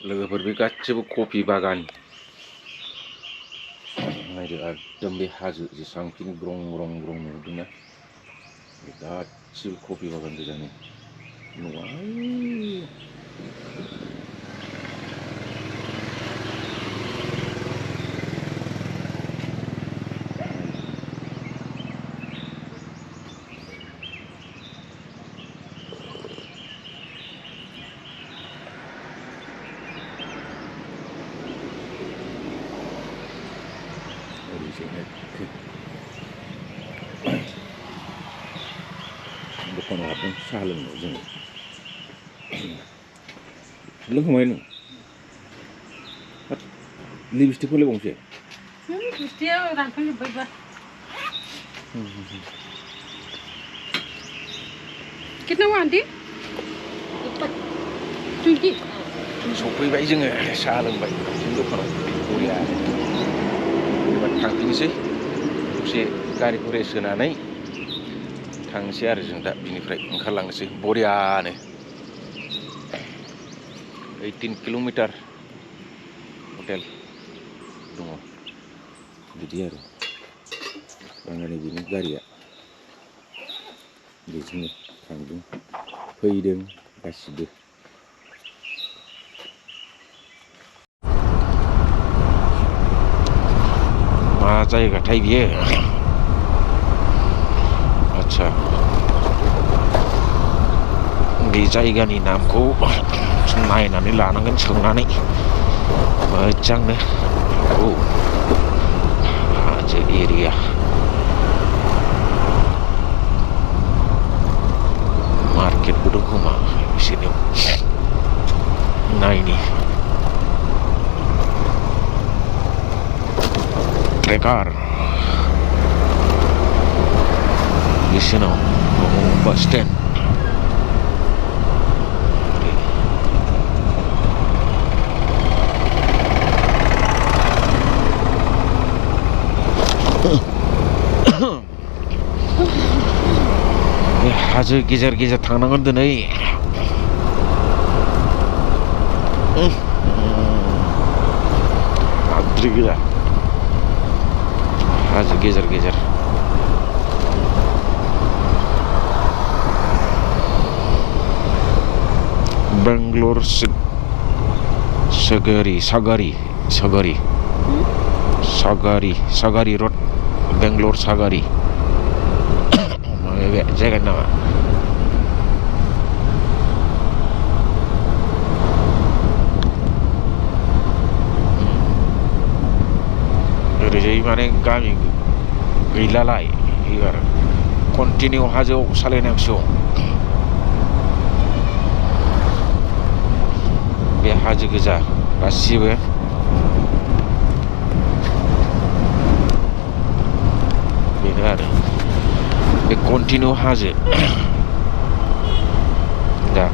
लोगोफोर बे गासिबो कफि बागान नायदो एकदम बे हाजो जेसांखिनि ग्रं ग्रं ग्रं नुदोंना बे गासिबो कफि बागान गोजानो न'आ ओरैजाय दखानाव हाबदों साहा लोंनो जोङो लोंखांबाय नों लिपस्टिक फोनलायबावनोसै लिपस्टिकआ रानखांजोब्बायबा कितना हुआ आंटी 20 सफैबाय जोङो साहा लोंबाय जों दखानाव बरिया एबार थांफिननोसै दसे गारिखौ रेस्ट होनानै थांसै आरो जों दा बिनिफ्राय ओंखारलांनोसै बरियानो 18 किल'मिटार हटेल दङ बिदि आरो आंनि बेनि गारिया बेजोंनो थांदों फैदों गासिबो मा जायगाथाय बियो आच्छा बे जायगानि नामखौ नायनानै लानांगोन सोंनानै मोजांनो औ हाजो एरिया मार्केटबो दं खोमा बिसोरनियाव नायनि ट्रेकार बिसोरनाव बास स्टेन्ड हाजो गेजेर गेजेर थांनांगोन दिनै हाद्रि गोजा हाजो गेजेर गेजेर बेंगलर सागारि रड बेंगलर सागारि जायगानि नामा ओरैजाय माने गामि गैलालाय एबार कन्टिनिउ हाजोआव सालायनांसिगौ बे हाजो गोजा गासिबो बेनो आरो बे कन्टिनिउ हाजो दा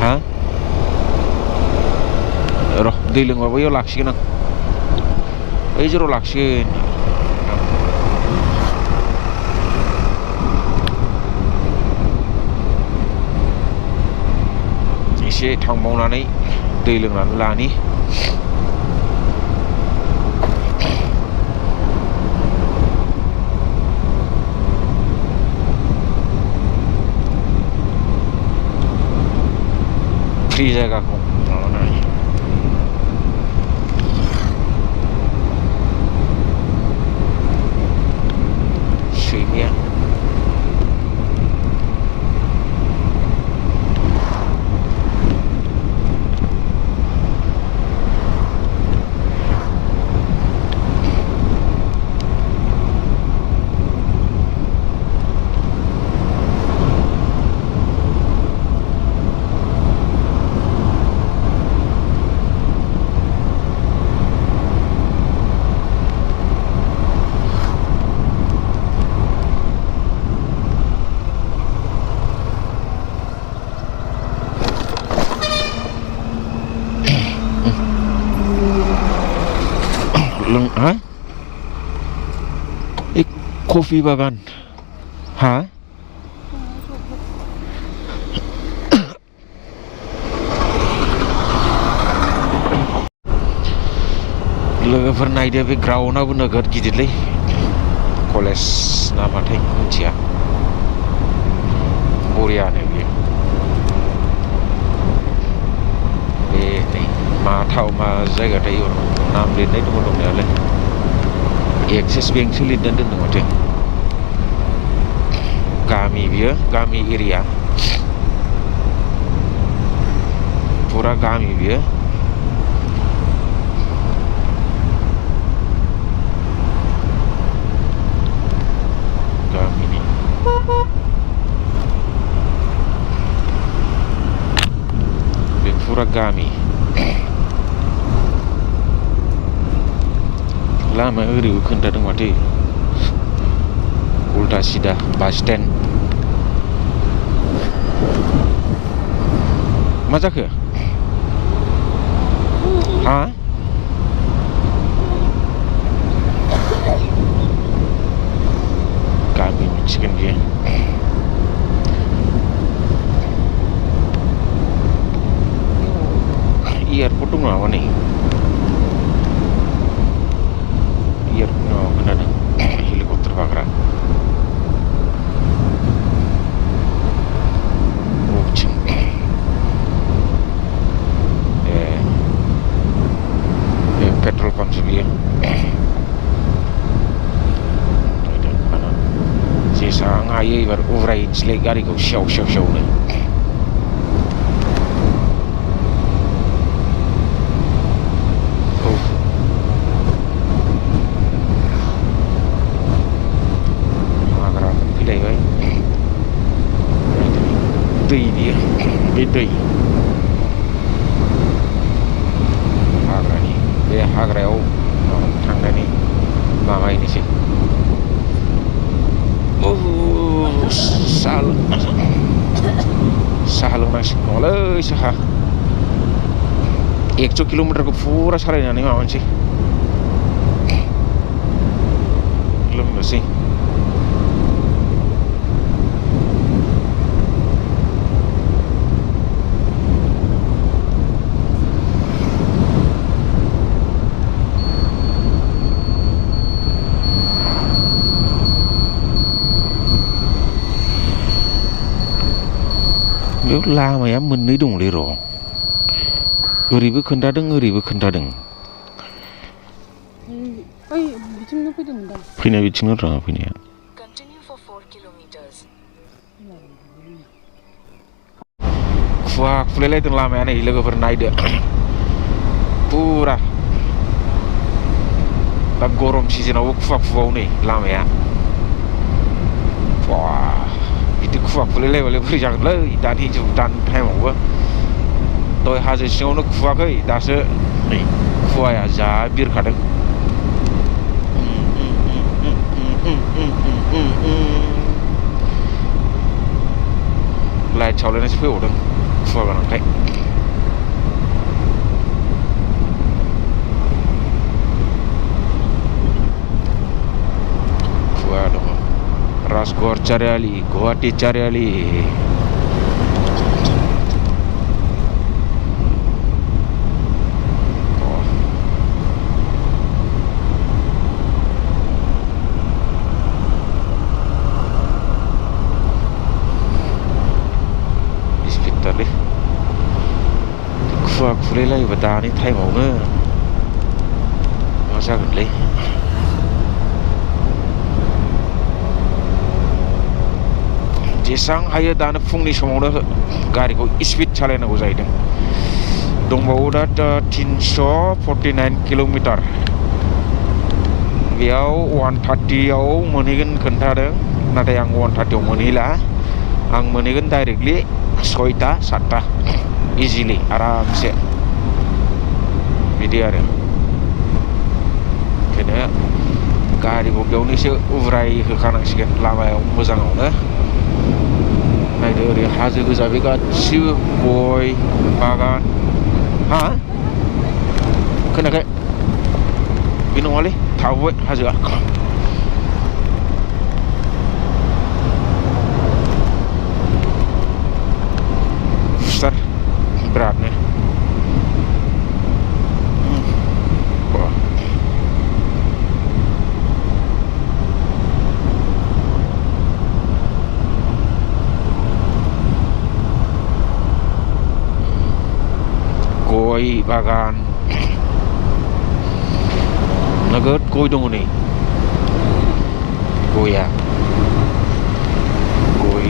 हा र' दै लोंबा बैयाव लाखिगोन आं बै जेराव लाखिगोन एसे थांबावनानै दै लोंनानै लानि फ्रि जायगाखौ माबानानै सैमाया कफि बागान हा लोगोफोर नायदो बे ग्राउन्डआबो नोगोद गिदिरलै कलेज नामाथाय मिथिया बरियानो बेयो बे नै मा जायगाथाय नाम लिरनाय दङ दंनायालाय एक्सिस बेंकसो लिरनानै दोनदों माथो गामि बियो गामि एरिया फुरा गामि बियो गामिनि बे फुरा गामि लामाया ओरैबो खोन्थादों माथो उल्टा सिदा बास स्टेन्ड मा जाखो हा गामि मिथिगोन बियो एयारपर्ट दं नामा नै खोनादों हेलिकप्टार बाग्रा बबेथिं बे पेट्रल पाम्पसो बियो जेसां हायो एबार उरायनोसैलाय गारिखौ सेवनो दै बियो बे दै हाग्रानि बे हाग्रायाव थांनानै माबाहैनोसै साहा लोंनांसिगोन नङालै साहा 100 किल'मिटारखौ फुरा सालायनानै माबानोसै लोंनोसै बेयाव लामाया मोननै दंलै र' ओरैबो खोन्थादों ओरैबो खोन्थादों फैनाय बिथिंनो र' फैनाया खुवा खुलायलायदों लामाया नै लोगोफोर नायदो फुरा दा गरम सिजोनावबो खुवा नै लामाया बिदि खुवा खुलायलायबालाय बोरै जागोनलै दानि टाइमावबो दहाय हाजो सिङावनो खुवाखै दासो नै खुवाया जा बिरखादों लाइट सावलायनासो फैबावदों खुवा गोनांखाय खुवा दङ राजगड़ चारियाली गुवाहाटी चारियाली स्पिडथारलै खुवा खुलायलायोबा दानि टाइमावनो मा जागोनलै जेसां हायो दानो फुंनि समावनो गारिखौ स्पिड सालायनांगौ जाहैदों दंबावो दा 349 किल'मिटार बेयाव 130आव मोनहैगोन खोन्थादों नाथाय आं 130आव मोनहैला आं मोनहैगोन डाइरेक्टलि 6-7 इजिलि आरामसे बिदि आरो ओंखायनो गारिखौ बेयावनो एसे उराय होखानांसिगोन लामायाव मोजाङावनो नायदो ओरै हाजो गोजा बे गासिबो गय बागान हा खोनायाखै बे नङालै थाबोबाय हाजोआ बागान नोगोद गय दङ नै गया गय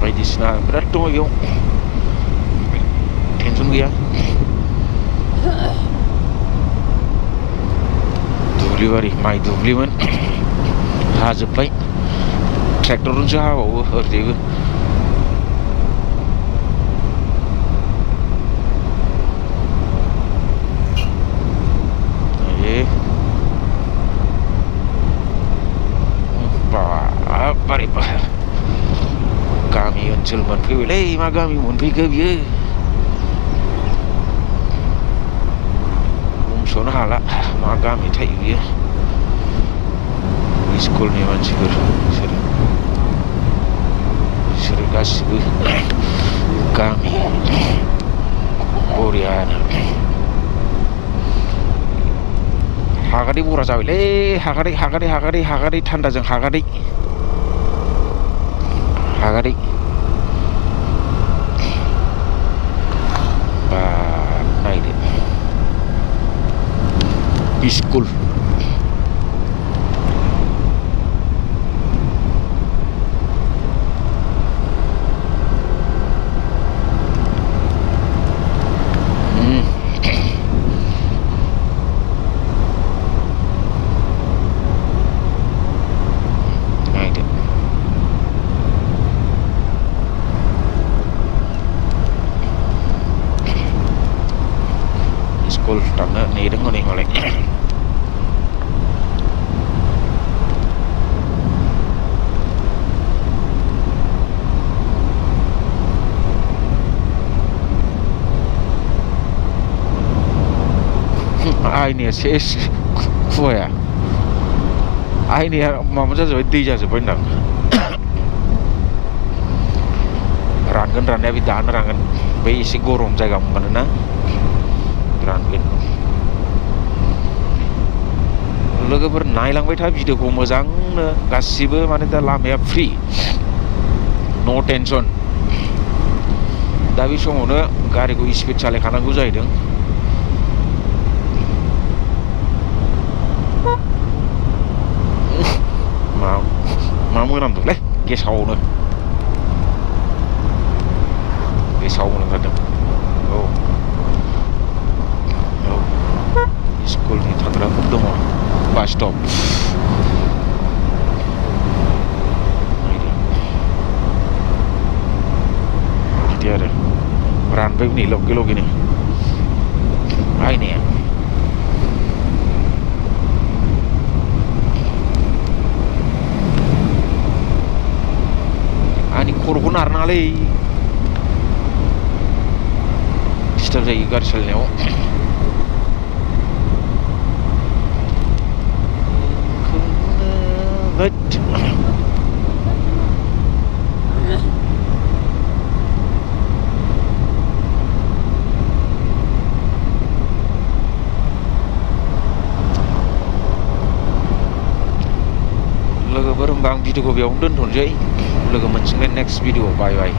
बायदिसिना बिराद दङ बेयाव टेनसन गैया दुब्लिबारि माइ दुब्लिमोन हाजोब्बाय ट्रेक्टरजोंसो हाबावो ओरैजायबो बारे बा गामि ओनसोल मोनफैबायलै मा गामि मोनफैखो बियो बुंस'नो हाला मा गामि थायो बियो स्कुलनि मानसिफोर बिसोरो गासिबो गामि बरियानो हागादै बरा जाबायलै हागादै थान्दाजों हागादै बा नायदो स्कुल स्कुल थांनो नेदों हनै मालाय आइनिया सेस खुवाया आइनिया माबा जाजोब्बाय दै जाजोब्बाय होनदां रानगोन राननाया बे दानो रानगोन बै एसे गरम जायगा मोनबानो ना रानगोन लोगोफोर नायलांबाय था भिडिअखौ मोजांनो गासिबो माने दा लामाया फ्रि न' टेनसन दा बे समावनो गारिखौ स्पिड सालायखानांगौ जाहैदों मा मोनामदोंलै गेसावनो मोनामथारदों औ स्कुलनि थाग्राफोर दङ बास स्टप बिदि आरो रानबाय नै लगे लगेनो आइनाया आंनि खर'खौ नारनाङालै डिस्टार्ब जायो गारि सालायनायाव लोगोफोर होमबा आं भिडिअखौ बेयावनो दोनथ'नोसै लोगो मोनसिगोन नेक्स्ट भिडिअ बाय बाय